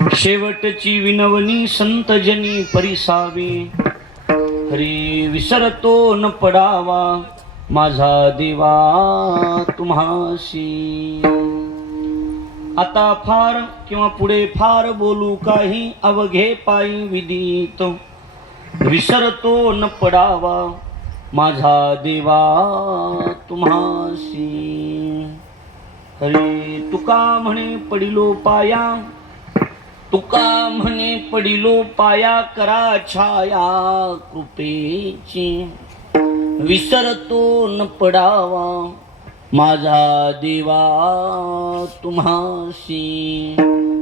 शेवटची विनवणी संतजनी परिसावी, हरी विसरतो न पडावा माझा देवा तुम्हाशी. आता फार किंवा पुढे फार बोलू काही अवघे पायी विदित, विसरतो न पडावा माझा देवा तुम्हाशी. हरी तुका म्हणे पडिलो पाया, तुका म्हणे पडिलो पाया करा छाया कृपेची, विसरतो न पडावा माझा देवा तुम्हाशी.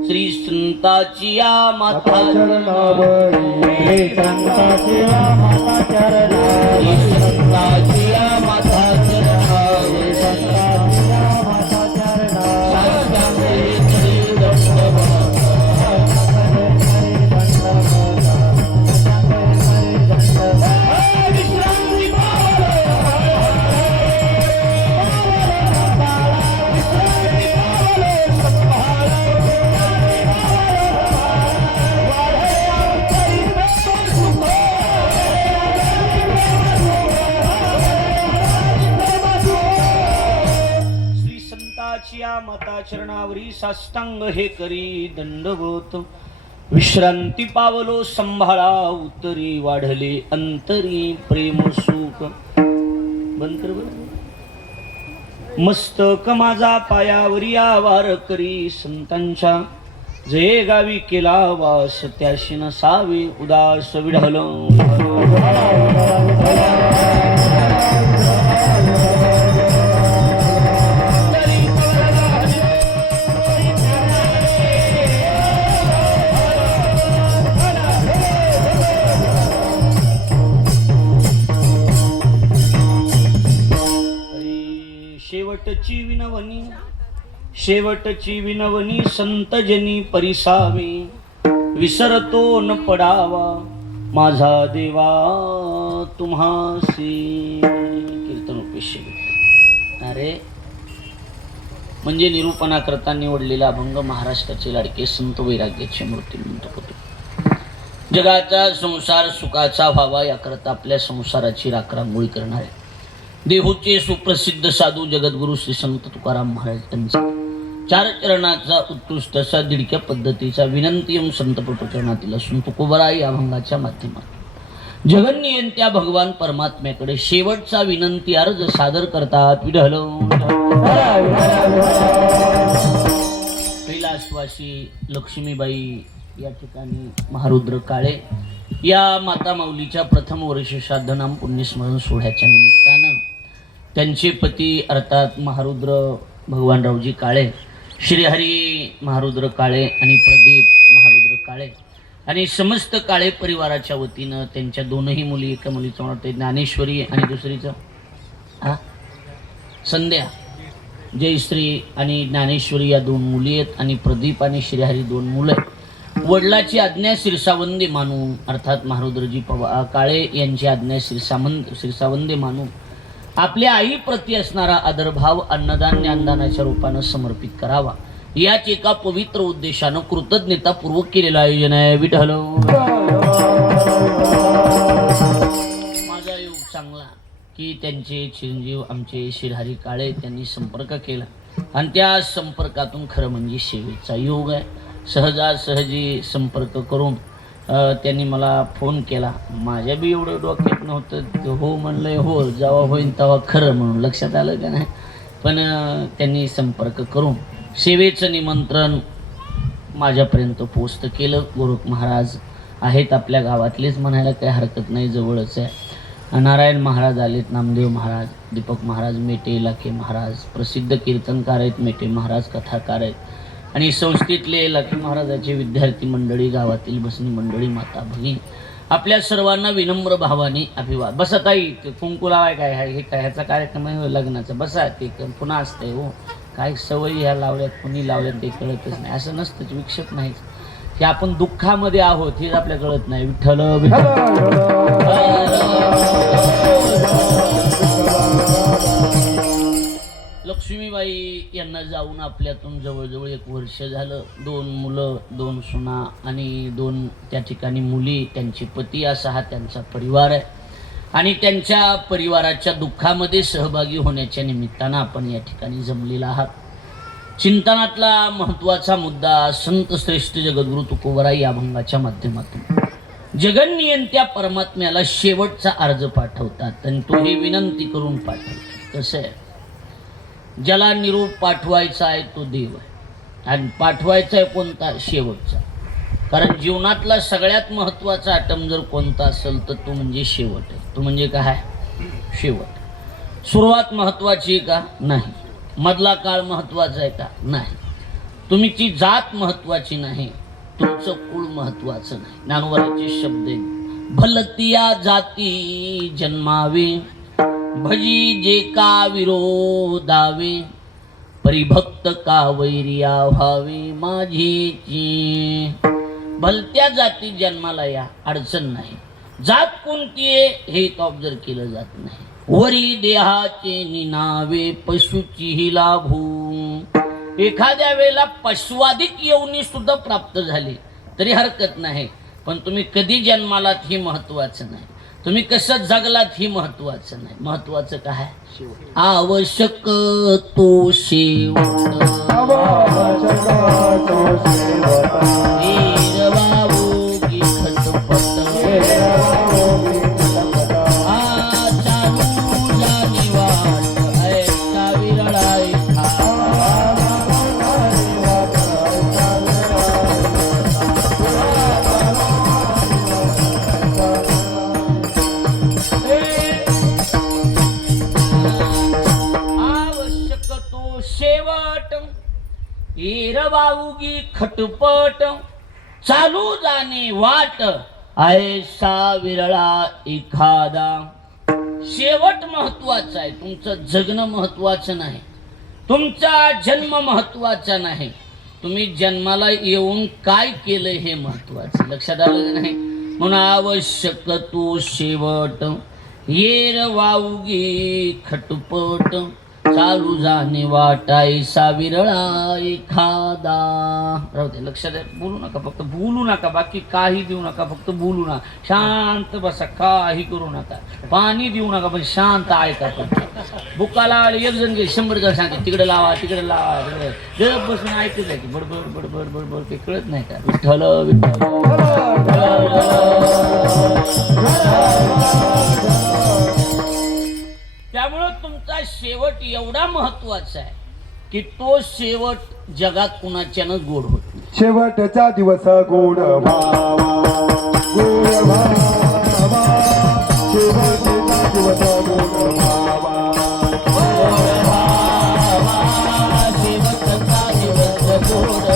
श्री संताची या माता चरणावरी, संताची या माता चरणावरी, श्री संताची या माता चरणावरी, संताची या माता चरणावरी, साष्टांगी करी दंडवत. माता चरणावरी साष्टांग हे करी दंडवत. विश्रांती पावलो संभाळा उतरी, वाढले अंतरी प्रेम सुख. बंद कर बरं. मस्तक माझा पायावरी आवार करी, संतांच्या जये गावी केला वास, त्याशी नसावे उदास विढल. शेवटची विनवणी, शेवटची विनवणी संतजनी परिसावी, विसरतो न पडावा माझा देवा तुम्हासी. कीर्तन उपेशी. अरे म्हणजे निरूपणा करता निवडलेला अभंग महाराष्ट्राचे लाडके संत वैराग्याचे मूर्तिमंत होते. जगाचा संसार सुखाचा व्हावा याकरता आपल्या संसाराची राखरांगोळी करणारे देहूचे सुप्रसिद्ध साधू जगद्गुरु श्री संत तुकाराम महाराज त्यांचा चार चरणाचा उत्कृष्ट असा दिडक्या पद्धतीचा विनंतीयम संत प्रकरणातील असून तुकोबरा या अभंगाच्या माध्यमातून जगन्नियंत्या भगवान परमात्म्याकडे शेवटचा विनंती अर्ज सादर करतात. विढल. कैलासवासी लक्ष्मीबाई या ठिकाणी महारुद्र काळे या माता माऊलीच्या प्रथम वर्ष श्राद्धनाम पुण्यस्मरण सोहळ्याच्या निमित्तानं त्यांचे पती अर्थात महारुद्र भगवानरावजी काळे, श्रीहरी महारुद्र काळे आणि प्रदीप महारुद्र काळे आणि समस्त काळे परिवाराच्या वतीनं त्यांच्या दोनही मुली, एका मुलीचं म्हणते ज्ञानेश्वरी आणि दुसरीचं संध्या, जयश्री आणि ज्ञानेश्वरी या दोन मुली आहेत आणि प्रदीप आणि श्रीहरी दोन मुलं आहेत. वडिलाची आज्ञा शिरसावंदे मानून अर्थात महारुद्रजी काळे यांची आज्ञा शिरसावंदे मानून आपल्या आईप्रती असणारा आदरभाव अन्नदान ज्ञानदानाच्या रूपानं समर्पित करावा याच एका पवित्र उद्देशानं कृतज्ञतापूर्वक केलेलं आयोजन आहे. विठ्ठल. माझा योग चांगला की त्यांचे चिरंजीव आमचे श्रीहरी काळे त्यांनी संपर्क केला आणि त्या संपर्कातून खरं म्हणजे सेवेचा योग आहे. सहजासहजी संपर्क करून त्यांनी मला फोन केला. माझ्या बी एवढं डोक्यात नव्हतं. हो म्हणलंय, हो जेव्हा होईन तेव्हा खरं म्हणून लक्षात आलं का नाही. पण त्यांनी संपर्क करून सेवेचं निमंत्रण माझ्यापर्यंत पोस्ट केलं. गोरख महाराज आहेत आपल्या गावातलेच म्हणायला काही हरकत नाही, जवळच आहे. नारायण महाराज आलेत, नामदेव महाराज, दीपक महाराज मेटे, लाखे महाराज प्रसिद्ध कीर्तनकार आहेत, मेटे महाराज कथाकार आहेत आणि संस्थेतले लाखे महाराजाचे विद्यार्थी मंडळी, गावातील बसणी मंडळी, माता भगिनी आपल्या सर्वांना विनम्र भावाने अभिवाद. बसा ताई, कुंकू लावाय काय आहे हे काय ह्याचा कार्यक्रम आहे लग्नाचा. बसा, ते पुन्हा असतंय. हो काय सवयी ह्या लावल्यात, कुणी लावल्यात ते कळतच नाही. असं नसतंच, विक्षेप नाहीच. की आपण दुःखामध्ये आहोत हेच आपल्या कळत नाही. विठ्ठल लक्ष्मीबाई यांना जाऊन आपल्यातून जवळजवळ 1 वर्ष झालं. 2 मुलं, 2 सुना आणि 2 त्या ठिकाणी मुली, त्यांचे पती, असा हा त्यांचा परिवार आहे. आणि त्यांच्या परिवाराच्या दुःखामध्ये सहभागी होण्याच्या निमित्तानं आपण या ठिकाणी जमलेला आहात. चिंतनातला महत्त्वाचा मुद्दा संत श्रेष्ठ जगद्गुरु तुकोबराय या अभंगाच्या माध्यमातून जगन्नियंत्या परमात्म्याला शेवटचा अर्ज पाठवतात आणि तो हे विनंती करून पाठवतात. कसं आहे, ज्याला निरोप पाठवायचा आहे तो देव आहे आणि पाठवायचा आहे कोणता? शेवटचा. कारण जीवनातला सगळ्यात महत्त्वाचा आटम जर कोणता असेल तर तो म्हणजे शेवट आहे. तो म्हणजे काय? शेवट. सुरुवात महत्त्वाची आहे का? नाही. मधला काळ महत्त्वाचा आहे का? नाही. तुमची जात महत्त्वाची नाही, तुमचं कुळ महत्त्वाचं नाही. ज्ञानोबाचे शब्द आहेत, भलतिया जाती जन्मावे, भजी जे का विरोधावे, परिभक्त का वैरिया व्हावे माझीची. भलत्या जाती जन्माला या, अडचण नाही. जात कोणती आहे हे एक ऑब्झर्व केलं जात नाही. वरी देहाचे निनावे पशुची लाभू. एखाद्या वेळेला पशुवादिक योनी सुद्धा प्राप्त झाली तरी हरकत नाही, पण तुम्ही कधी जन्मालात ही महत्वाचं नाही. तुम्ही कसं जगलात ही महत्वाचं नाही. महत्वाचं काय? आवश्यक तो शेवट. वाऊगी खटपट, चालू जाणे वाट, ऐसा विरळा एखादा. शेवट महत्वाचा आहे, तुमचं जगणं महत्वाचं नाही, तुमचा जन्म महत्वाचा नाही, तुम्ही जन्माला येऊन काय केलं हे महत्वाचं. लक्षात आलं नाही? म्हणून आवश्यक तो शेवट, येर वाऊगी खटपट, चालू जाणे वाटायसा विरळा एखादा. राहू दे, लक्षात आहे. बोलू नका, फक्त बोलू नका, बाकी काही देऊ नका, फक्त बोलू नका. शांत बसा, काही करू नका, पाणी देऊ नका, पण शांत ऐका. बुकाला एक जण घे, 100 जण सांगते तिकडे लावा, तिकडे लावा, तिकडे बसून ऐकत आहे की बडबड बडबड बडबड, काही कळत नाही का? विठ्ठल त्यामुळं तुमचा शेवट एवढा महत्वाचा आहे की तो शेवट जगात कुणाच्यानं गोड होत नाही. शेवटचा दिवस गोड व्हावा, गोड व्हावा, शेवटचा दिवस गोड व्हावा, शेवटचा दिवस गोड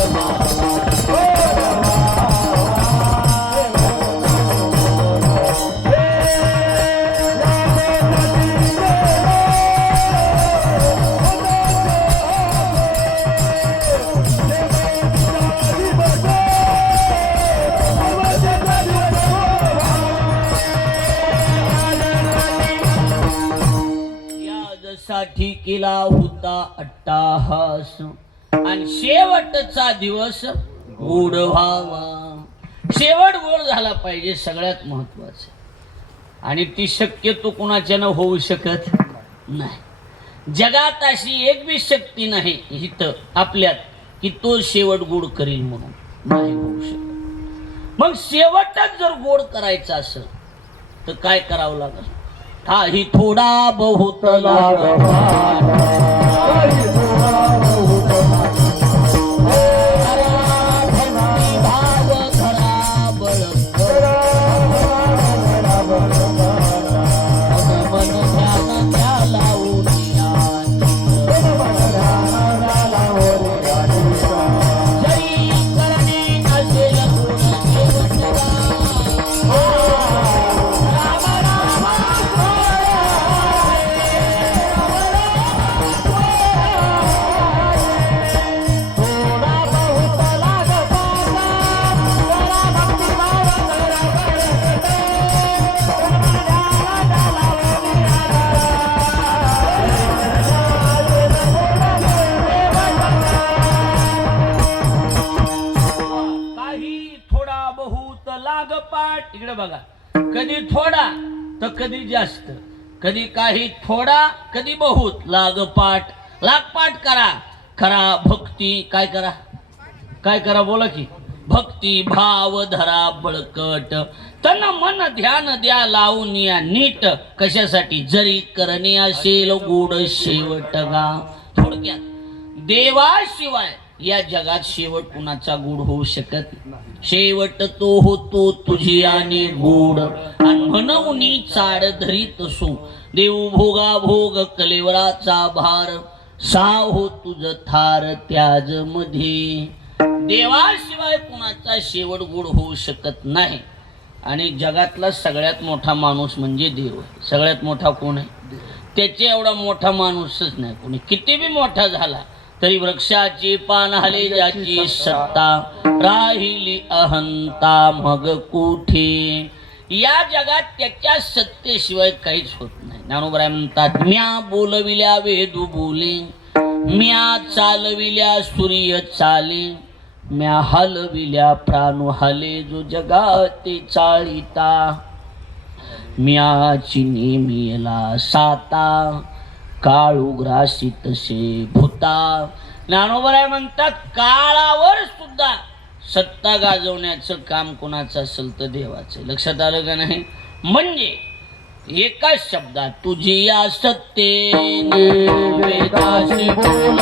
साठी केला होता अट्टाहास आणि शेवटचा दिवस गोड व्हावा. शेवट गोड झाला पाहिजे, सगळ्यात महत्वाचं. आणि ती शक्यतो कुणाच्यानं होऊ शकत नाही. जगात अशी एक बी शक्ती नाही इथं आपल्यात की तो शेवट गोड करील म्हणून, नाही होऊ शकत. मग शेवटच जर गोड करायचा असेल तर काय करावं लागेल? काही थोडा बहुत लागपाट, इकडे बघा, कधी थोडा तर कधी जास्त, कधी काही थोडा कधी बहुत, लागपाट करा, खरा भक्ती काय करा, काय करा बोला की, भक्ती भाव धरा बळकट, तन मन ध्यान द्या लावून या नीट, कशासाठी, जरी करणे असेल गोड शेवट गा. थोडक्यात देवाशिवाय या जगात शेवट कुणाचा गोड होऊ शकत नाही. शेवट तो होतो तुझी आणि गोड, आणि म्हणून चाड धरीत सो देव भोगा भोग कलेवराचा भार, साहो तुझ थार त्याज मध्ये. देवाशिवाय कुणाचा शेवट गोड होऊ शकत नाही. आणि जगातला सगळ्यात मोठा माणूस म्हणजे देव आहे. सगळ्यात मोठा कोण आहे? त्याच्या एवढा मोठा माणूसच नाही कोणी. किती बी मोठा झाला तरी वृक्षाची पान हले ज्याची सत्ता, राहिली अहंता मग कुठे. या जगात त्याच्या सत्तेशिवाय काहीच होत नाही. ज्ञानोबराय म्हणतात, म्या बोलविल्या वेदू बोले, म्या चालविल्या सूर्य चाले, म्या हलविल्या प्राणू हले जो जगाते चाळीता, म्याची नेमिला साता काळू ग्रासी तसे भूता. ज्ञानोबराय म्हणतात, काळावर सुद्धा सत्ता गाजवण्याचं काम कोणाचं असेल तर देवाचं. लक्षात आलं का नाही? म्हणजे एका शब्दात, तुझी या सत्तेने वेदाशी बोल,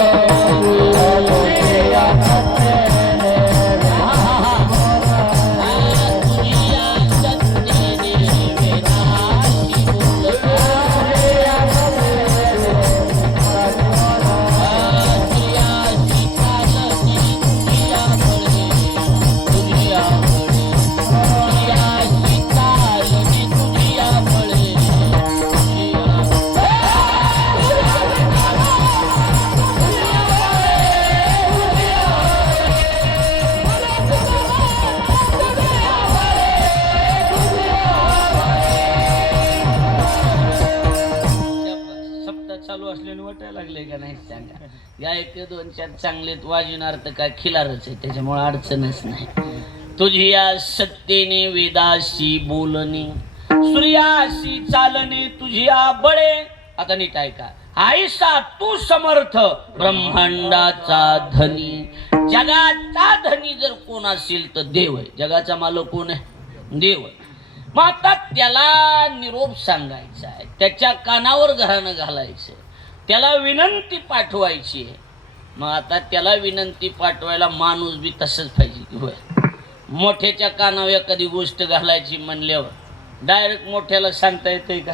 लागले का नाही सांगा. या एक दोन चार चांगलेत वाजणार तर काय खिलारच आहे, त्याच्यामुळे अडचणच नाही. तुझी या सत्तेने वेदाशी बोलणे, सूर्याशी चालणे, तुझी या बळे. आता नीट ऐका, आईसा तू समर्थ ब्रह्मांडाचा धनी. जगाचा धनी जर कोण असेल तर देव आहे. जगाचा मालक कोण आहे? देव आहे. मग आता त्याला निरोप सांगायचा आहे, त्याच्या कानावर घराणं घालायचं, त्याला विनंती पाठवायची आहे. मग आता त्याला विनंती पाठवायला माणूस बी तसंच पाहिजे. होय, मोठ्याच्या कानावर एखादी गोष्ट घालायची म्हणल्यावर डायरेक्ट मोठ्याला सांगता येते का?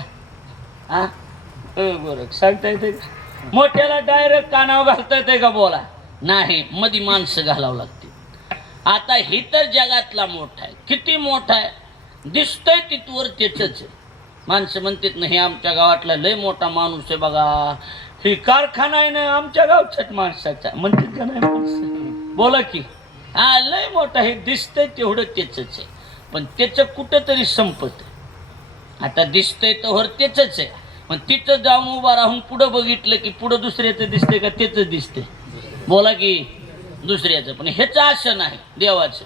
हा बरं, सांगता येते का? मोठ्याला डायरेक्ट कानावर घालता येते का? बोला नाही, मधी माणसं घालावं लागते. आता ही तर जगातला मोठा आहे. किती मोठा आहे? दिसतंय तिथवर त्याच आहे. माणसं म्हणतात ना, हे आमच्या गावातला लय मोठा माणूस आहे बघा, हे कारखाना आहे ना आमच्या गावच्याच माणसाचा, म्हणतात का नाही माणसं? बोला की, हा लय मोठा, हे दिसतंय तेवढं त्याच आहे, पण त्याचं कुठंतरी संपत. आता दिसतंय तर त्याच आहे, पण तिथं जाऊन उभा राहून पुढं बघितलं की पुढं दुसऱ्याचं दिसतंय का त्याच दिसतंय? बोला की, दुसऱ्याचं. पण ह्याचं असं नाही, देवाचं.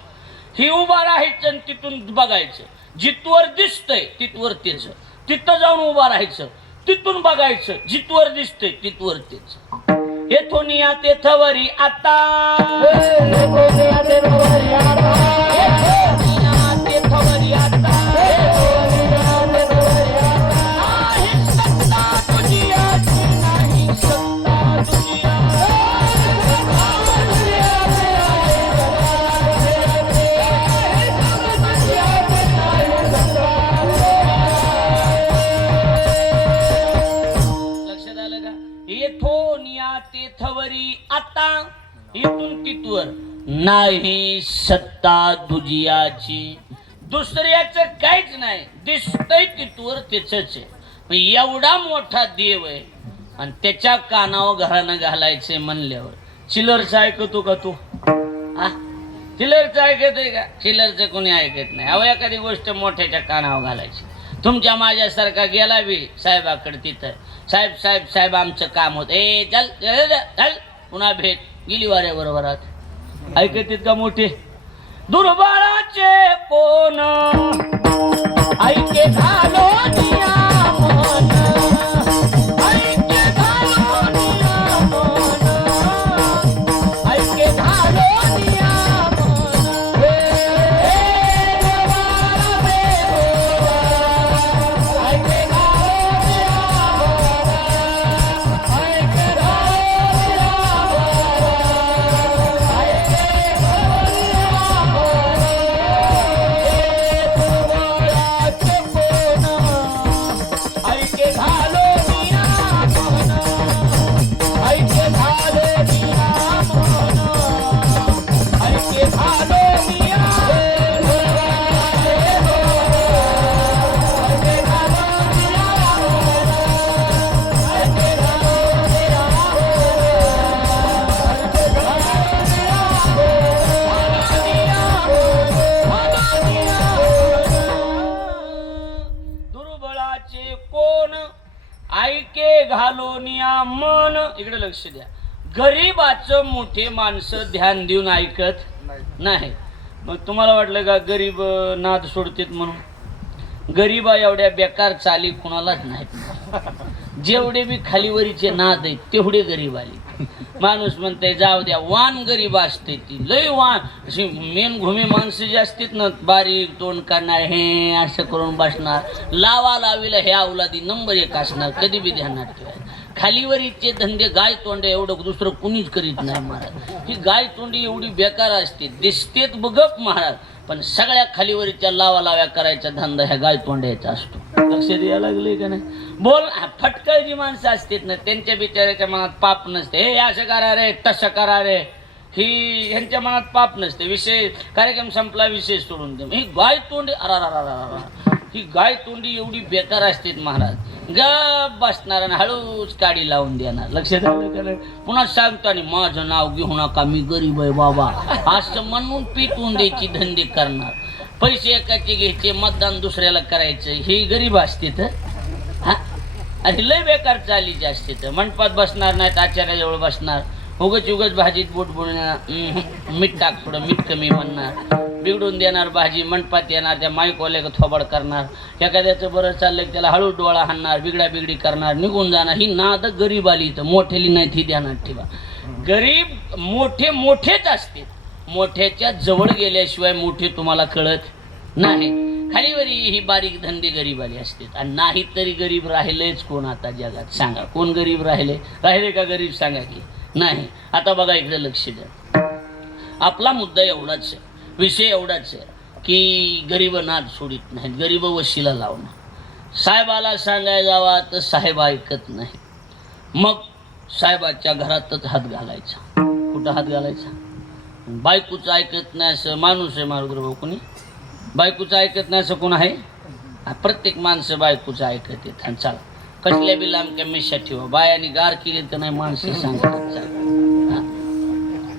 ही उभा राहायचं आणि तिथून बघायचं, जिथवर दिसतंय तिथवर त्याच. तिथं जाऊन उभा राहायचं, तिथून बघायचं, जिथवर दिसतंय तिथवर तेच. येथून या तेथवरी आता, तेथवरी आता, आता इथून तिथवर नाही सत्ता दुजियाची. दुसऱ्याचं काहीच नाही, दिसतंय तिथवर त्याच आहे. एवढा मोठा देव आहे आणि त्याच्या कानावर घरानं घालायचंय म्हणल्यावर चिलरचं ऐकतो का तू? चिलरचं ऐकत आहे का? चिलरचं कोणी ऐकत नाही. अहो, एखादी गोष्ट मोठ्याच्या कानावर घालायची. तुमच्या माझ्यासारखा गेला बी साहेबाकडे, तिथं साहेब साहेब साहेब आमचं काम होत, ए चल चल पुन्हा भेट, गेली वाऱ्या बरोबर. ऐकत का मोठे? दुर्बाळा दुर्बळाचे कोण ऐके घालो निया मन ऐके घालो निया मन ऐके घालो निया मन हे देवा रे देवा ऐके घालो निया मन ऐके घालो निया मन ऐके घालो निया ऐके घालो निया मन ऐके घालो निया मन ऐके घालो निया ऐके घालो निया ऐके घालो निया दुर्बळाचे कोण ऐके घालोनिया मन. इकडे लक्ष द्या. गरीबाचं मोठे माणसं ध्यान देऊन ऐकत नाही. मग तुम्हाला वाटलं का गरीब नाद सोडतेत म्हणून? गरीबा एवढ्या बेकार चाली कुणालाच नाहीत. जेवढे बी खालीवरीचे नाद आहेत तेवढे गरीब आले. माणूस म्हणते जाऊ द्या, वान गरीब असते ती लय वान. अशी मेन घुमे माणसं जे असतात ना, बारीक तोंड करणार, हे असं करून बसणार, लावा लावीला हे अवलादी नंबर 1 असणार, कधी बी ध्यानात ठेवायचं. खालीवरीचे धंदे गाय तोंड एवढं दुसरं कुणीच करीत नाही महाराज. ही गाय तोंडी एवढी बेकार असते, दिसतेत बघप महाराज, पण सगळ्या खालीवरीच्या लावा लाव्या करायचा धंदा ह्या गाय तोंड्याचा असतो. लक्ष द्यायला लागले का नाही? बोल. फटकळ जी माणसं असतात ना, त्यांच्या बिचाराच्या मनात पाप नसते. हे असं करा रे, तसं करा रे, ही ह्यांच्या मनात पाप नसते. विषय कार्यक्रम संपला, विषय सोडून दे. ही गाय तोंडी ही गाय तोंडी एवढी बेकार असते महाराज. गप बसणार आणि हळूच काडी लावून देणार. लक्षात आलं का नाही? पुन्हा सांगतो आणि माझं नाव घेऊ नका, मी गरीब आहे बाबा, असं म्हणून पिटवून द्यायची धंदे करणार. पैसे एकाचे घ्यायचे, मतदान दुसऱ्याला करायचं, ही गरीब असते तर. हा, आणि लय बेकार चालीचे असते तर. मंडपात बसणार नाहीत, आचार्याजवळ बसणार, उगच भाजीत बोट बोलणार, मीठ टाक थोडं, मीठ कमी म्हणणार, बिघडून देणार भाजी. मंडपात येणार, त्या माईकवाल्या थोबड करणार, एखाद्याचं बरं चाललं की त्याला हळू डोळा हाणणार, बिघडी करणार, निघून जाणार. ही नाद गरीब आली तर मोठेली नाही ती ध्यानात ठेवा. गरीब मोठेच असते. मोठ्याच्या जवळ गेल्याशिवाय मोठे तुम्हाला कळत नाही. खालीवरी ही बारीक धंदे गरीब आले असते. आणि नाही तरी गरीब राहिलेच कोण आता जगात? सांगा, कोण गरीब राहिले का गरीब? सांगा की नाही. आता बघा, इकडे लक्ष द्या. आपला मुद्दा एवढाच आहे, विषय एवढाच आहे की गरीब नाद सोडित नाहीत, गरीब वशीला लावणं. साहेबाला सांगायला जावा तर साहेब ऐकत नाही. मग साहेबाच्या घरातच हात घालायचा. कुठं हात घालायचा? बायकोचं ऐकत नाही असं माणूस आहे मारुद्र भाऊ? कोणी बायकोचं ऐकत नाही असं कोण आहे? प्रत्येक माणसं बायकोचं ऐकत येत. आणि चाल कसल्या बी लांबक्या मिशा ठेवा, बायाने गार केली तर नाही माणसं सांगतात.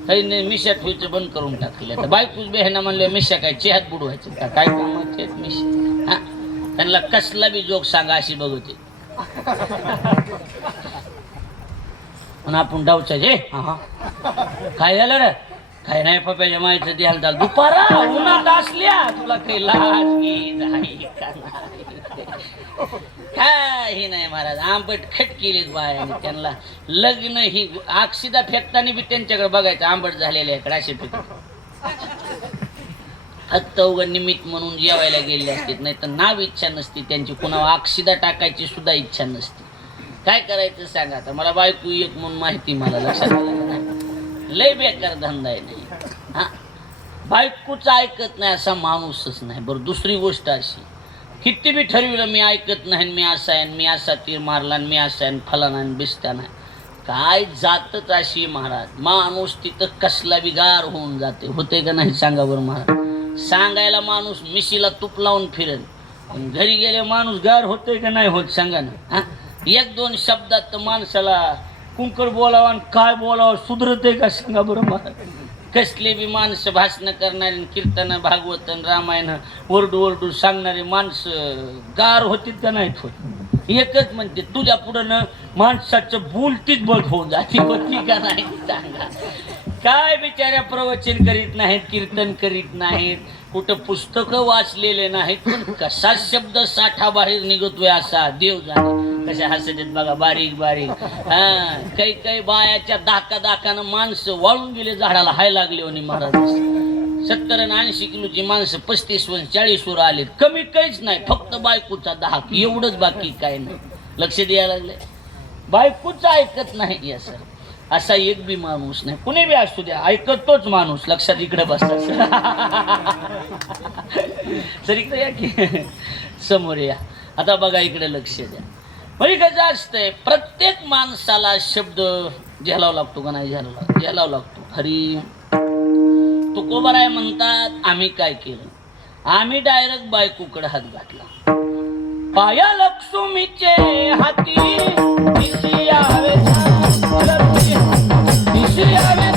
काही नाही, मिशा ठेवायचं बंद करून टाकले. तर बायकोच बेहना म्हणलं मिशा काय चेहात बुडवायचं का काय? कोण मिशा? हा, त्यांना कसला बी जोक सांगा अशी बघते. पण आपण डावचा जे काय झालं रे? काय नाही, पप्याच्या मायचं द्यायला झालं दुपारा उन्हात असल्या, तुला काही लाज काही नाही महाराज. आंबट खट केलीत बायाने. त्यांना लग्न ही अक्षिदा फेकताना बी त्यांच्याकडे बघायचं, आंबट झालेले आहे असे फेक. फक्त उघड निमित्त म्हणून जेवायला गेले असते, नाही तर नाव इच्छा नसती त्यांची, कुणावर अक्षिदा टाकायची सुद्धा इच्छा नसती. काय करायचं सांगा आता? मला बायको एक म्हणून माहिती, मला लक्षात आलं नाही. लय बेकार धंदा आहे. नाही हा, बायकोचं ऐकत नाही असा माणूसच नाही. बरं, दुसरी गोष्ट अशी, किती बी ठरविलं मी ऐकत नाही, मी असा आहे, मी असा तीर मारला, मी असा आहे, फलाना आणि बिस्त्या नाही, काय जातच अशी महाराज. माणूस तिथं कसला बी गार होऊन जाते. होते का नाही सांगा बरं महाराज? सांगायला माणूस मिशीला तूप लावून फिरेल, पण घरी गेले माणूस गार होतोय का नाही होत सांगा ना? हा, 1-2 शब्दात तर माणसाला कुंकड बोलावं आणि काय बोलावं सुधरतंय का सांगा बरं महाराज? कसले बी माणसं भाषणं करणारी, कीर्तन, भागवत, रामायण ओरडू सांगणारी माणसं गार होतीत का नाहीत होत? एकच म्हणते, तुझ्या पुढं माणसाचं बोलतीच बंद होऊन जाते. होती का नाही सांगा? काय बिचाऱ्या प्रवचन करीत नाहीत, कीर्तन करीत नाहीत, कुठं पुस्तकं वाचलेले नाहीत, पण कसा शब्द साठा बाहेर निघतोय असा देव जाणे. कशा हसत बघा बारीक बारीक. काही काही बायाच्या दाकानं माणसं वाळून गेले, झाडाला हाय लागले आणि महाराज 70 आणि 80 किलोची माणसं 35 वर 40 वर आले. कमी काहीच नाही, फक्त बायकोचा दाहक एवढंच, बाकी काय नाही. लक्ष द्यायला लागले. बायकोच ऐकत नाही या सर. असा एक बी माणूस नाही, कुणी बी असू द्या, ऐकतोच माणूस. लक्षात इकडे बसता सर, इकडे या की समोर या. आता बघा इकडे लक्ष द्या. म्हणजे कसं असतंय, प्रत्येक माणसाला शब्द झेलावा लागतो का नाही झेलावा लागतो. हरी तुकोबाराय म्हणतात, आम्ही काय केलं, आम्ही डायरेक्ट बायकोकडे हात घातला. पाया लक्ष्मीचे हाती दिशी यावे दिशी यावे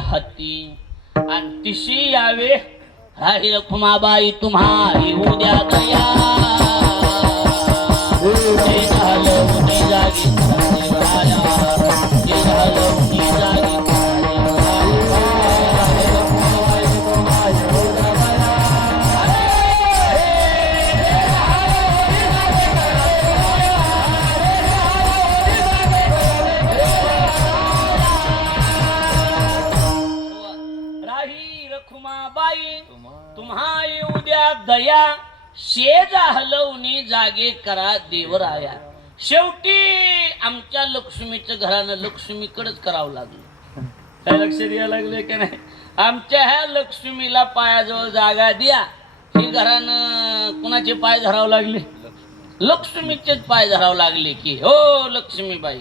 हाती आणि तिशी यावे. हरी रखुमाबाई तुम्हा येऊ द्या दया. ते झालं उनी जागी राया, ते झालं उनी जागी तुम्हा येऊ द्या दया. शेजा हलवणी जागे करा देवराया. शेवटी आमच्या लक्ष्मीचं घरानं लक्ष्मीकडेच करावं लागलं. काय लक्ष द्यायला लागले की नाही. आमच्या ह्या लक्ष्मीला पायाजवळ जागा द्या. ही घरानं कुणाचे पाय धरावं लागले, लक्ष्मीचेच पाय धरावं लागले. की हो लक्ष्मीबाई,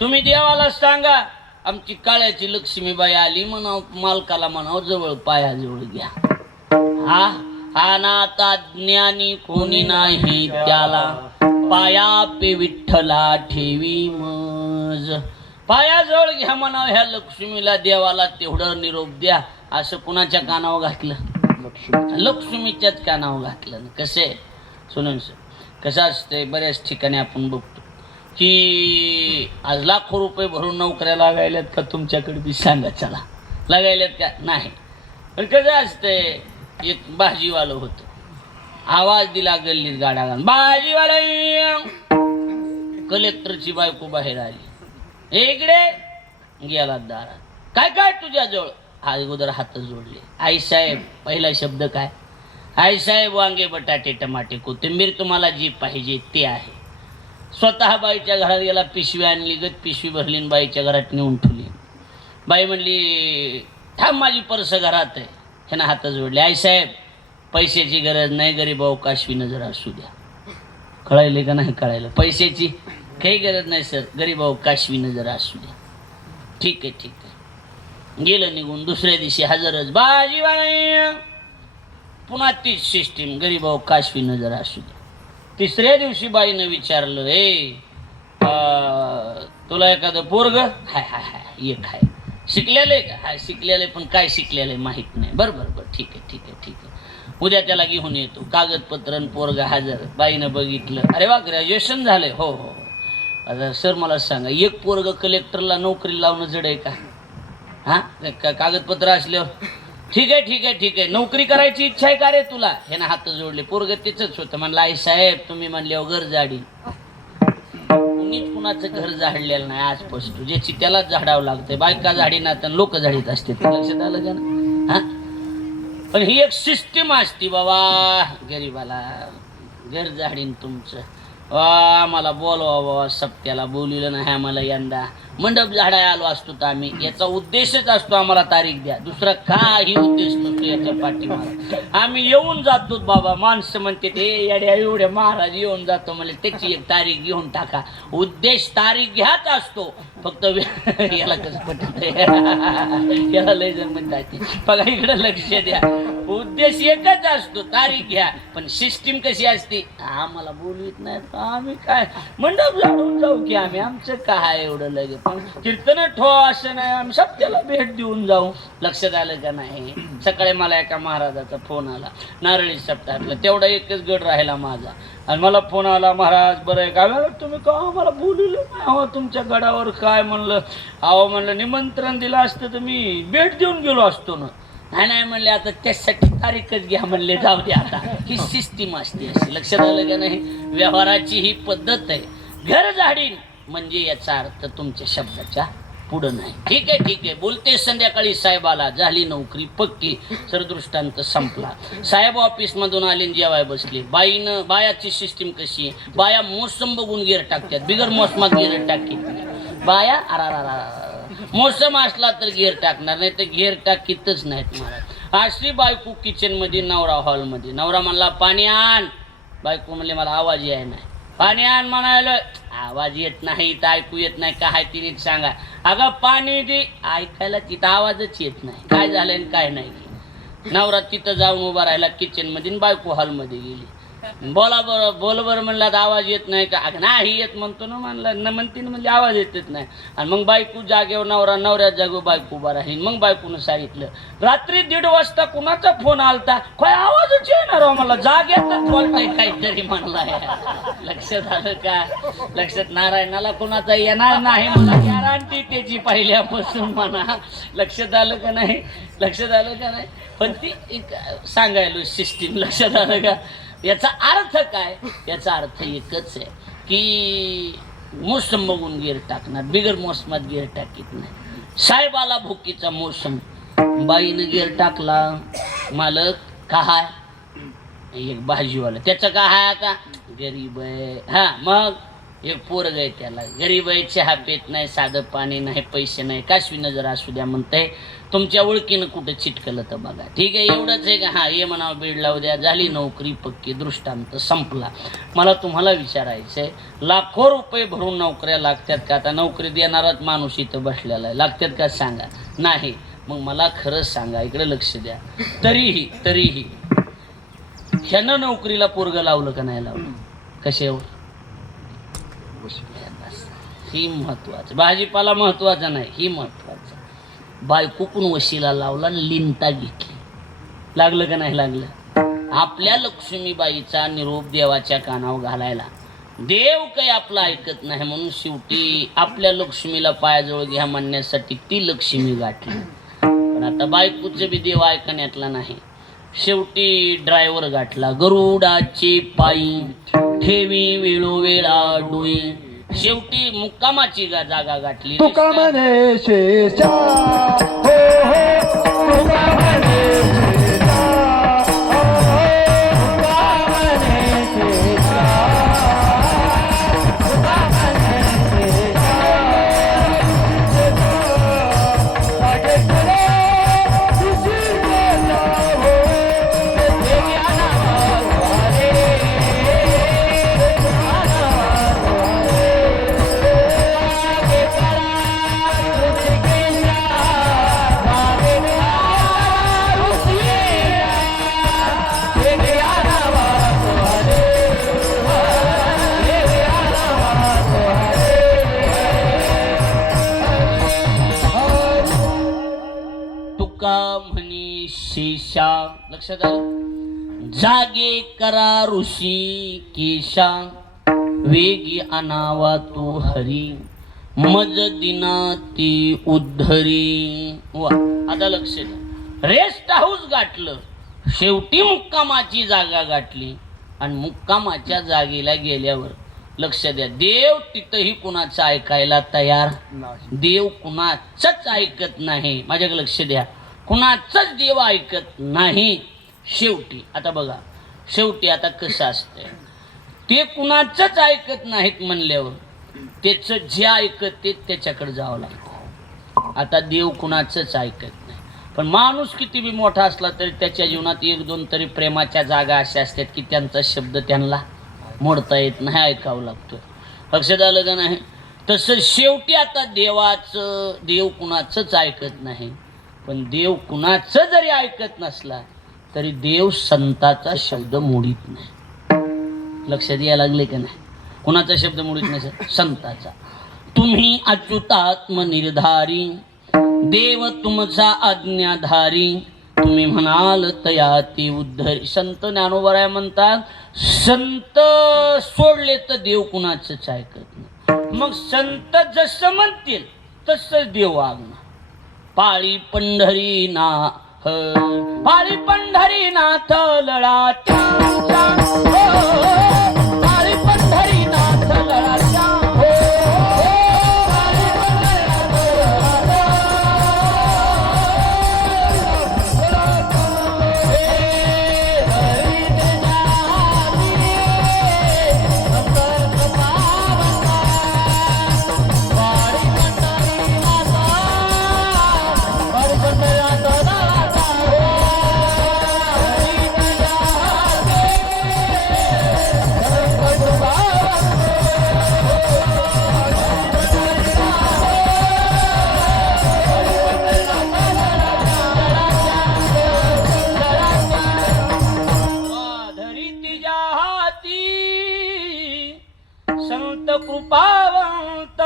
तुम्ही देवाला सांगा आमची काळ्याची लक्ष्मीबाई आली म्हणाव, मालकाला म्हणाव जवळ पायाजवळ घ्या. हा नाता ज्ञानी कोणी नाही त्याला, पाया पे विठ्ठला ठेवी मज. पायाजवळ घ्या म्हणाव ह्या लक्ष्मीला, देवाला तेवढं निरोप द्या. असं कुणाच्या कानावर घातलं, लक्ष्मीच्याच कानावर घातलं. कसे सुनून सर, कसं असतंय, बऱ्याच ठिकाणी आपण बघतो की आज लाखो रुपये भरून नोकऱ्या लागायल्यात का तुमच्याकडे बी सांगा, चला लागायल्यात का नाही. पण कसं असतंय, एक भाजीवालं होतं, आवाज दिला गल्लीत गाड्या घालून, भाजीवाला. कलेक्टरची बायको बाहेर आली, इकडे गेला दारात. काय काय तुझ्याजवळ. अगोदर हात जोडले. आई साहेब, पहिला शब्द काय, आई साहेब वांगे बटाटे टमाटे कोथिंबीर तुम्हाला जी पाहिजे ते आहे. स्वतः बाईच्या घरात गेला, पिशवी आणली, गत पिशवी भरली, बाईच्या घरात नेऊन ठेवली. बाई म्हणली थांब, माझी पर्स घरात आहे. ह्यानं हात जोडले. आई साहेब पैशाची गरज नाही, गरीबाऊ काशवी नजर असू द्या. कळायले का नाही कळायला, पैशाची काही गरज नाही सर, गरीबाऊ काशवी नजर असू द्या. ठीक आहे ठीक आहे. गेलं निघून. दुसऱ्या दिवशी हजरच, भाजीवाला. पुन्हा तीच सिस्टीम, गरीबाऊ काशवी नजर असू द्या. तिसऱ्या दिवशी बाईनं विचारलं, तुला एखादं पोरग. हाय हाय हाय एक आहे. शिकलेलं आहे का. हाय शिकलेलं आहे, पण काय शिकलेलं आहे माहीत नाही. बरं बरं बरं ठीक आहे ठीक आहे ठीक आहे. उद्या त्याला घेऊन येतो. कागदपत्र पोरग हजर. बाईनं बघितलं, अरे वा ग्रॅज्युएशन झालंय. हो हो. आता सर मला सांगा, एक पोरग कलेक्टरला नोकरी लावणं जड आहे का. हां कागदपत्र असल्यावर ठीक आहे ठीक आहे ठीक आहे. नोकरी करायची इच्छा आहे का रे तुला. ह्यानं हात जोडले. पोरग तेच होतं. म्हणलं आई साहेब तुम्ही म्हणल्यावर घर जाडी. कुणीच कुणाचं घर झाडलेलं नाही आजपासून. ज्याची त्यालाच झाडावं लागतंय. बायका झाडी ना तर लोक झाडीत असते. लक्षात आलं का ना. हा पण ही एक सिस्टीम असते बाबा. गरीबाला घर झाडीन तुमचं. आम्हाला बोलवा बाबा, सप्त्याला बोलवलं नाही आम्हाला यंदा. मंडप झाडाय आलो असतो तर आम्ही, याचा उद्देशच असतो आम्हाला तारीख द्या, दुसरा काही उद्देश नसतो याच्या पाठीमागे. आम्ही येऊन जातो बाबा. माणसं म्हणते ते येड्या एवढ्या महाराज येऊन जातो म्हणजे त्याची एक तारीख घेऊन टाका. उद्देश तारीख घ्याच असतो, फक्त याला कसं पटत याला लय जण म्हणतात बघा इकडे लक्ष द्या. उद्देश एकच असतो, तारीख घ्या. पण सिस्टीम कशी असते, आम्हाला बोलवीत नाही आम्ही काय मंडप झाडून जाऊ की आम्ही, आमचं काय एवढं लगे. पण कीर्तन ठो असं नाही, आम्ही सप्त्याला भेट देऊन जाऊ. लक्षात आलं का नाही? सकाळी मला एका महाराजाचा फोन आला नारळी सप्ताहातला, तेवढा एकच गड राहिला माझा. आणि मला फोन आला, महाराज बरं आहे का? तुम्ही का आम्हाला बोलवलं नाही हो तुमच्या गडावर? काय म्हणलं, अहो म्हणलं निमंत्रण दिलं असतं तर मी भेट देऊन गेलो असतो ना. नाही म्हणले आता त्यासाठी तारीखच घ्या म्हणले, जाऊ द्या आता. ही सिस्टीम असते अशी. लक्षात आलं का नाही? व्यवहाराची ही पद्धत आहे. घर झाडीन म्हणजे याचा अर्थ तुमच्या शब्दाच्या पुढं नाही. ठीक आहे बोलते संध्याकाळी साहेबाला, झाली नोकरी पक्की. सरदृष्टांत संपला. साहेब ऑफिस मधून आले जेवाय बसले. बायाची सिस्टीम कशी आहे, बाया मोसम बघून गेर टाकतात, बिगर मोसमात गेर टाकीत बाया. मोसम असला तर घेर टाकणार, नाही तर घेर टाकीतच नाहीत महाराज. अशी बायको किचन मध्ये, नवरा हॉल मध्ये. नवरा म्हणला पाणी आण, बायको म्हणले मला आवाज याय नाही. पाणी आण म्हणायला, आवाज येत नाही तर ऐकू येत नाही, काय तिने सांगा. अगं पाणी दे, ऐकायला तिथं आवाजच येत नाही. काय झालं काय नाही. नवरा तिथं जाऊन उभा राहिला किचन मध्ये, बायको हॉल मध्ये गेली. बोल बरं म्हणला, आवाज येत नाही का? नाही येत म्हणतो ना म्हणला, न म्हणते ना म्हणजे आवाज येतच नाही. आणि मग बायको जागेवर, नवऱ्या जागेवर बायको उभा राहील. मग बायकोनं सांगितलं, रात्री 1:30 वाजता कुणाचा फोन आलता? काय आवाजच येणार मला, जाग्यातच बोलताय काहीतरी म्हणला. लक्षात आलं का? लक्षात, नारायणाला कुणाचा येणार नाही मला गॅरंटी त्याची पहिल्यापासून म्हणा. लक्षात आलं का नाही? लक्षात आलं का नाही? पण ती सांगायलो सिस्टीम. लक्षात आलं का? याचा अर्थ काय? याचा अर्थ एकच आहे की मोसम बघून गिर टाकणार, बिगर मोसमात गिर टाकीत नाही. साहेबाला भुकीचा मोसम, बाईनं गिर टाकला. मालक काय? एक भाजीवाला, त्याचं काय आहे आता? गरीब आहे. हा मग एक पोरग आहे, त्याला गरीब आहे, चहा पेत नाही, साधं पाणी नाही, पैसे नाही, काशवी नजर असू द्या म्हणताय. तुमच्या ओळखीनं कुठं चिटकलं तर बघा. ठीक आहे एवढंच आहे का? हा ये म्हणावं, बीड लावू द्या, झाली नोकरी पक्की. दृष्टांत संपला. मला तुम्हाला विचारायचं आहे, लाखो रुपये भरून नोकऱ्या लागतात का? आता नोकरी देणाराच माणूस इथं बसलेला आहे, लागतात का सांगा? नाही. मग मला खरंच सांगा, इकडे लक्ष द्या. तरीही ह्यानं नोकरीला पोरगं लावलं का नाही लावलं? कशावर? ही महत्वाचं. भाजीपाला महत्वाचा नाही, ही महत्वाचं. बायकोकून वशिला लावला, लिंता घेतली. लागलं का नाही लागलं? आपल्या लक्ष्मीबाईचा निरोप देवाच्या कानावर घालायला देव काही आपलं ऐकत नाही, म्हणून शेवटी आपल्या लक्ष्मीला पायाजवळ घ्या म्हणण्यासाठी ती लक्ष्मी गाठली. पण आता बायकोचं बी देव ऐकण्यातला नाही. शेवटी ड्रायव्हर गाठला. गरुडाचे पायी ठेवी वेळोवेळा डोई. शेवटी मुक्कामाची जागा गाठली. तुका म्हणे शेषा, हो हो तुका म्हणे शेषा, हो हो तुका म्हणे शेषा, तुका म्हणे शेषा, लागे तुला तुझी वेळा हो, देवी अनावारे, म्हणी शेषा. लक्षात आलं? जागे करा ऋषी केशा, वेगी आणावा तो हरी, मज दिना ती उद्धरी. वा, आता लक्ष द्या. रेस्ट हाऊस गाठलं, शेवटी मुक्कामाची जागा गाठली. आणि मुक्कामाच्या जागेला गेल्यावर लक्ष द्या, देव तिथंही कुणाचं ऐकायला तयार. देव कुणाचंच ऐकत नाही. माझ्याकडे लक्ष द्या, कुणाचंच देव ऐकत नाही. शेवटी आता बघा, शेवटी आता कसं असतंय, ते कुणाचंच ऐकत नाहीत म्हणल्यावर त्याचं जे ऐकत ते त्याच्याकडे जावं लागतं. आता देव कुणाचंच ऐकत नाही, पण माणूस किती बी मोठा असला तरी त्याच्या जीवनात एक दोन तरी प्रेमाच्या जागा अशा असतात की त्यांचा शब्द त्यांना मोडता येत नाही, ऐकावं लागतो. लक्षात आलं का नाही? तसं शेवटी आता देव कुणाचंच ऐकत नाही, पण देव कुणाचं जरी ऐकत नसला तरी देव संताचा शब्द मोडीत नाही. लक्षात यायला लागले का नाही? कुणाचा शब्द मोडीत नाही? संताचा. तुम्ही अच्युतात्म निर्धारी, देव तुमचा आज्ञाधारी, तुम्ही म्हणाल तयाती उद्धरी. संत ज्ञानोबराय म्हणतात, संत सोडले तर देव कुणाचंच ऐकत नाही. मग संत जसं म्हणतील तसं देव वागणार. पाळी पंढरी ना पाळी पंढरी नाथ लळाच्या, पाळी पंढरी नाथ लळाच्या, संत कृपावंत.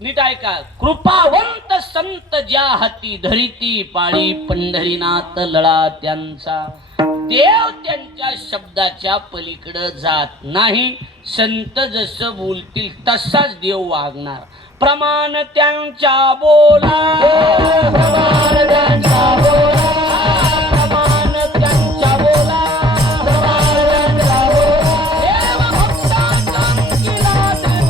नीट ऐका, कृपावंत संत ज्या हाती धरिती, पाळी पंढरीनाथ लळा त्यांचा. देव त्यांच्या शब्दाच्या पलीकडे जात नाही. संत जसं बोलतील तसाच देव वागणार. प्रमाण त्यांच्या बोला, प्रमाण त्यांच्या बोला, प्रमाण त्यांच्या बोला, प्रमाण त्यांच्या बोला. देव भक्ताचा अंकिला, देव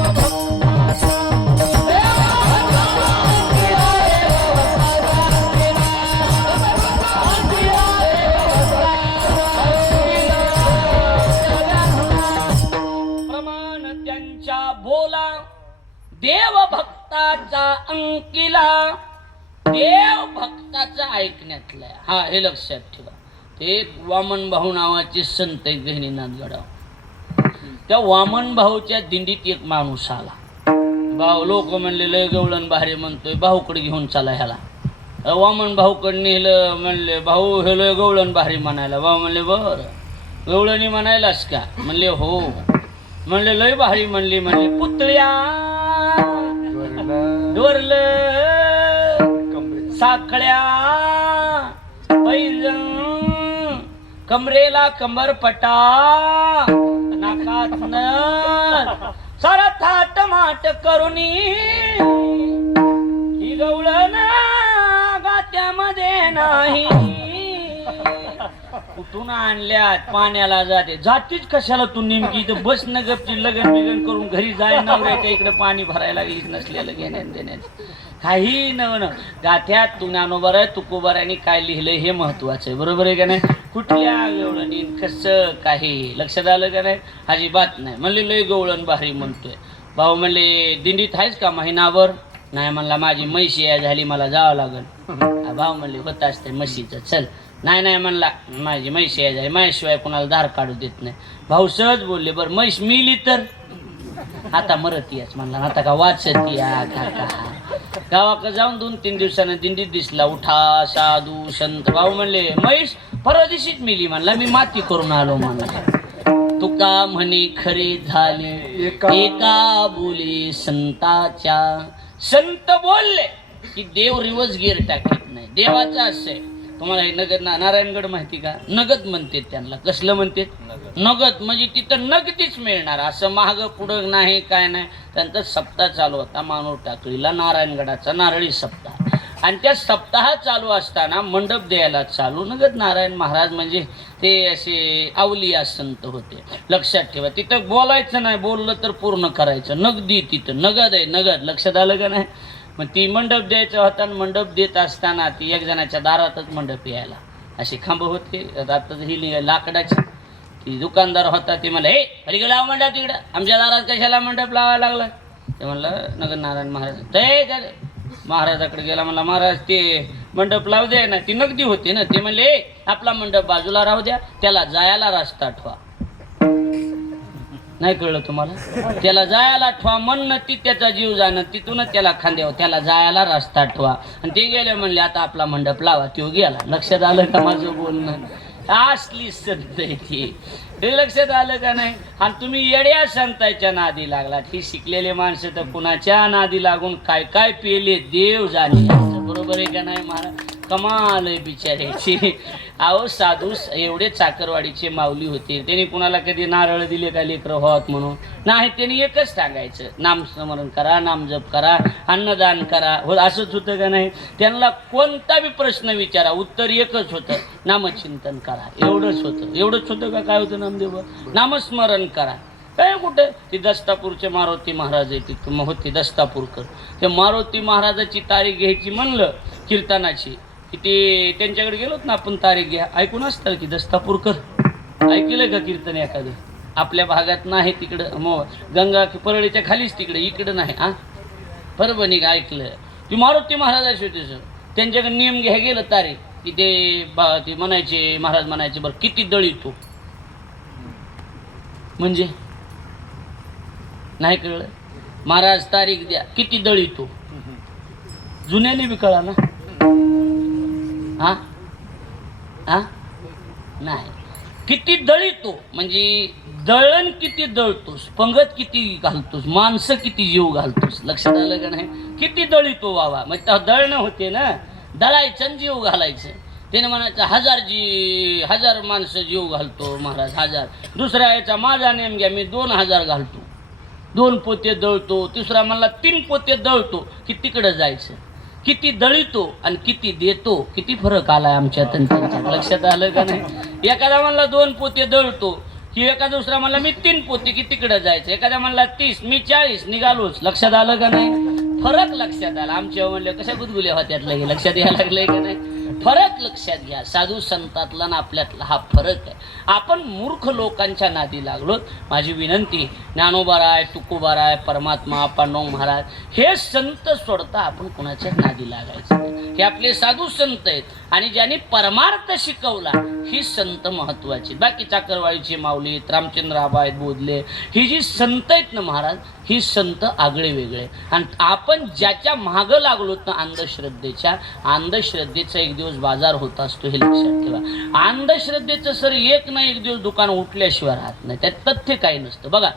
भक्ताचा, देव भक्ताचा अंकिला, देव भक्ताचा अंकिला, प्रमाण त्यांच्या बोला, देव भक्ताचा अंकिला. देव भक्ताचा ऐकण्यातला. हा, हे लक्षात ठेवा. ते वामन भाऊ नावाचे संत एक गहिनीनाथ गडाव. त्या वामन भाऊच्या दिंडीत एक माणूस आला. भाऊ लोक म्हणले लय गवळण भारी म्हणतोय, भाऊकडे घेऊन चला ह्याला. वामन भाऊकडे नेलं. म्हणले भाऊ हे लय गवळण भारी म्हणायला. भाऊ म्हणले बर गवळणी म्हणायलास का? म्हणले हो. म्हणले लय भारी म्हणली. म्हणले पुतळ्या डोरलं साखळ्या पैंजण कमरेला कंबरपटा नाकात सारा थाट माट करुणी ही गवळण गात्यामध्ये नाही. कुठून आणल्यात? पाण्याला जातीच कशाला तू नेमकी? इथं बस न गपची लगन बिगन करून घरी जाय नवऱ्याच्या इकडे पाणी भरायला गेलीच नसलेलं घेण्यात देण्यात काही नवं. गाठ्यात तू ज्ञानोबर आहे, तुकोबर आणि काय लिहिलंय हे महत्वाचं आहे. बरोबर आहे का नाही? कुठल्या गवळणी कसं काही लक्षात आलं का नाही? अजिबात नाही. म्हणले लय गवळण भारी म्हणतोय. भाऊ म्हणले दिंडीत आहेस का महिनाभर? नाही म्हणला माझी म्हैशी या झाली, मला जावं लागल. भाऊ म्हणले होत असते म्हशीचं, चल. नाही नाही म्हणला माझी म्हैस या झाली, माझ्याशिवाय कोणाला धार काढू देत नाही. भाऊ सहज बोलले बरं म्हैस मिली तर? आता मरत याच म्हणला. आता का वाचत या का? गावाकडे जाऊन 2-3 दिवसानं दिंडीत दिसला. उठा साधू संत. भाऊ म्हणले म्हैस परदिशीच मिली म्हणला, मी माती करून आलो म्हणला. तुका म्हणे खरे झाले एका बोले संताच्या. संत बोलले की देव रिवर्स गिअर टाकीत नाही. देवाचं असं आहे. तुम्हाला हे नगद नारायणगड माहिती का? नगद म्हणते त्यांना. कसलं म्हणते? नगद. म्हणजे तिथं नगदीच मिळणार, असं महाग पुढं नाही काय नाही. त्यांचा सप्ताह चालू होता मानव टाकळीला, नारायणगडाचा नारळी सप्ताह. आणि त्या सप्ताह चालू असताना मंडप द्यायला चालू. नगद नारायण महाराज म्हणजे ते असे अवलिया संत होते. लक्षात ठेवा, तिथं बोलायचं नाही, बोललं तर पूर्ण करायचं. नगदी तिथं नगद आहे, नगद. लक्षात आलं का नाही? मग ती मंडप द्यायचं होता. आणि मंडप देत असताना ती एक जणाच्या दारातच मंडप यायला अशी खांब होते. रातच ही लाकडाची ती दुकानदार होता ते मला, हे अलीकडे लाव मंडप तिकडं, आमच्या दारात कशाला मंडप लावायला लागला? ते म्हणलं नगर नारायण महाराज. ते महाराजाकडे गेला, म्हणला महाराज ते मंडप लावू द्या ना. ती नगदी होती ना. ते म्हणले आपला मंडप बाजूला राहू द्या, त्याला जायला रस्ता ठेवा. नाही कळलं तुम्हाला? त्याला जायला ठेवा म्हणणं ती त्याचा जीव जाणं, तिथूनच त्याला खांद्यावर त्याला जायला रस्ता ठेवा. आणि ते गेले म्हणले आता आपला मंडप लावा. तो गेला. लक्षात आलं का माझं बोलणं? असली संत आहे ती. हे लक्षात आलं का नाही? आणि तुम्ही येड्या संतांच्या नादी लागलात. ही शिकलेले माणसं तर कुणाच्या नादी लागून काय काय पेले देव जाणे. बरोबर आहे का नाही महाराज? कमाल आहे बिचाऱ्याची. अहो साधू एवढे चाकरवाडीचे माऊली होते, त्यांनी कुणाला कधी नारळ दिले का लेकरं होत म्हणून? नाही, त्यांनी एकच सांगायचं, नामस्मरण करा, नामजप करा, अन्नदान करा. हो असंच होतं का नाही? त्यांना कोणता बी प्रश्न विचारा, उत्तर एकच होतं, नामचिंतन करा. एवढंच होतं का? काय होतं नामदेव? नामस्मरण करा. काय कुठे ती दस्तापूरचे मारुती महाराज आहे, ती होती दस्तापूरकर. त्या मारुती महाराजाची तारीख घ्यायची म्हणलं कीर्तनाची, की ते त्यांच्याकडे गेलोत ना आपण, तारीख घ्या. ऐकून असतं की दस्तापूरकर ऐकलं का कीर्तन एखादं? आपल्या भागात नाही तिकडं, मग गंगा परळीच्या खालीच तिकडे, इकडं नाही. परभणी ऐकलं. ती मारुती महाराजाची होती सर. त्यांच्याकडे नियम घ्या गेलं तारीख, की ते म्हणायचे, महाराज म्हणायचे बरं किती दळीतो, म्हणजे नाही कळलं? महाराज तारीख द्या, किती दळीतो. जुन्याने बी कळा ना. नाही, किती दळीतो म्हणजे दळण किती दळतोस, पंगत किती घालतोस, माणसं किती जीव घालतोस. लक्षात आलं का नाही? किती दळीतो बाबा. मग दळणं होते ना, दळायचं जीव घालायचं. त्याने म्हणायचं 1000 माणसं जीव घालतो महाराज, 1000. दुसऱ्या याचा माझा नेम घ्या, मी 2000 घालतो, 2 पोते दळतो. तिसरा म्हणला 3 पोते दळतो, की तिकडं जायचं. किती दळितो आणि किती देतो, किती फरक आलाय आमच्या त्यांच्या. लक्षात आलं का नाही? एखादा म्हणला 2 पोते दळतो, की एका दुसरा म्हणला मी 3 पोते, की तिकडं जायचं. एखादा म्हणला 30, मी 40, निघालोच. लक्षात आलं का नाही? फरक लक्षात आला. आमच्या म्हणले कशा गुदगुल्या होत्यातलं हे लक्षात यायला लागलंय का नाही? फरक लक्षात घ्या. साधू संतातला ना आपल्यातला हा फरक आहे. आपण मूर्ख लोकांच्या नादी लागलो. माझी विनंती, ज्ञानोबाराय, तुकोबाराय, परमात्मा, पांडुरंग महाराज हे संत सोडता आपण कुणाच्या नादी लागायचं? हे आपले साधू संत आहेत, आणि ज्यांनी परमार्थ शिकवला ही संत महत्वाची. बाकी चाकरवाडीचे माऊली, रामचंद्र आबा आहेत, बोधले, ही जी संत आहेत ना महाराज, ही संत आगळे वेगळे. आणि आपण ज्याच्या मागं लागलोत ना अंधश्रद्धेच्या, अंधश्रद्धेचा एक दिवस बाजार होत असतो, हे लक्षात ठेवा. अंधश्रद्धेचं सर एक ना एक दिवस दुकान उठल्याशिवाय राहत नाही. त्यात तथ्य काही नसतं. बघा,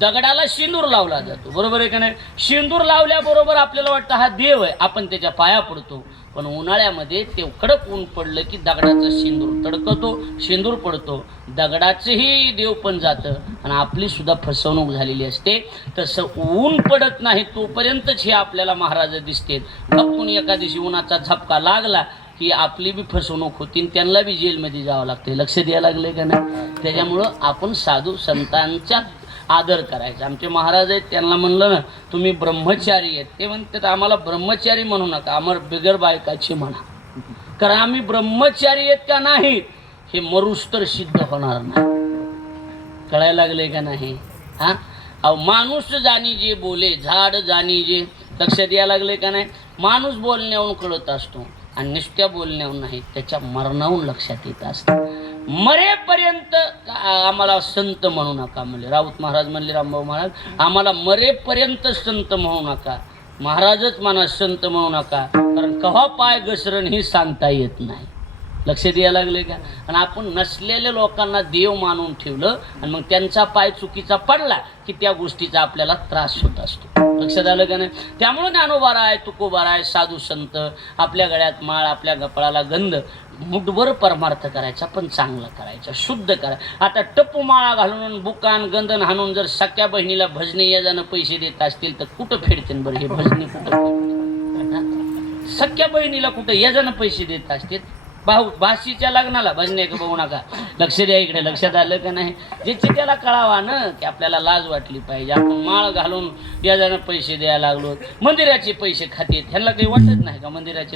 दगडाला शेंदूर लावला जातो, बरोबर आहे का नाही? शेंदूर लावल्याबरोबर आपल्याला वाटतं हा देव आहे, आपण त्याच्या पाया पडतो. पण उन्हाळ्यामध्ये ते कडक ऊन पडलं की दगडाचा शेंदूर तडकतो, शेंदूर पडतो, दगडाचंही देव पण जातं आणि आपली सुद्धा फसवणूक झालेली असते. तसं ऊन पडत नाही तोपर्यंतच हे आपल्याला महाराज दिसते. गप्पून एका दिवशी उन्हाचा झपका लागला की आपली बी फसवणूक होती आणि त्यांना बी जेलमध्ये जावं लागते. लक्ष द्यायला लागले का नाही? त्याच्यामुळं आपण साधू संतांचा आदर करायचा. आमचे महाराज आहेत, त्यांना म्हणलं ना तुम्ही ब्रह्मचारी आहेत, ते म्हणतात आम्हाला ब्रह्मचारी म्हणू नका, आम्हाला बिगर बायकाची म्हणा. कारण आम्ही ब्रह्मचारी आहेत का नाही हे मरुस्तर सिद्ध होणार नाही. कळायला लागले का नाही? अहो माणूस जाणी जे बोले, झाड जाणी जे. लक्षात यायला लागले का नाही? माणूस बोलण्याहून कळत असतो आणि नुसत्या बोलण्याहून नाही, त्याच्या मरणाहून लक्षात येत असतं. मरेपर्यंत आम्हाला संत म्हणू नका म्हणले राऊत महाराज, म्हणले रामभाऊ महाराज, आम्हाला मरेपर्यंत संत म्हणू नका. महाराजच म्हणा संत म्हणू नका, कारण केव्हा पाय घसरण ही सांगता येत नाही. लक्षात यायला लागले का? आणि आपण नसलेल्या लोकांना देव मानून ठेवलं आणि मग त्यांचा पाय चुकीचा पडला की त्या गोष्टीचा आपल्याला त्रास होत असतो. लक्षात आलं का नाही? त्यामुळे ज्ञानोबाराय, तुकोबाराय, साधू संत, आपल्या गळ्यात माळ, आपल्या गपळाला गंध, मुठभर परमार्थ करायचा, पण चांगला करायचा, शुद्ध करायचा. आता टप्पू माळा घालून बुकान गंधन हाणून जर सख्या बहिणीला भजने याजानं पैसे देत असतील तर कुठं फेडते बरं हे भजने? कुठं सख्या बहिणीला कुठं याजानं पैसे देत असतील? भाशीच्या लग्नाला भजने बघू नका. लक्ष द्या इकडे. लक्षात आलं का नाही? ज्याची त्याला कळावा ना की आपल्याला लाज वाटली पाहिजे. आपण माळ घालून याजानं पैसे द्यायला लागलो, मंदिराचे पैसे खाते, ह्यांना काही वाटत नाही का मंदिराचे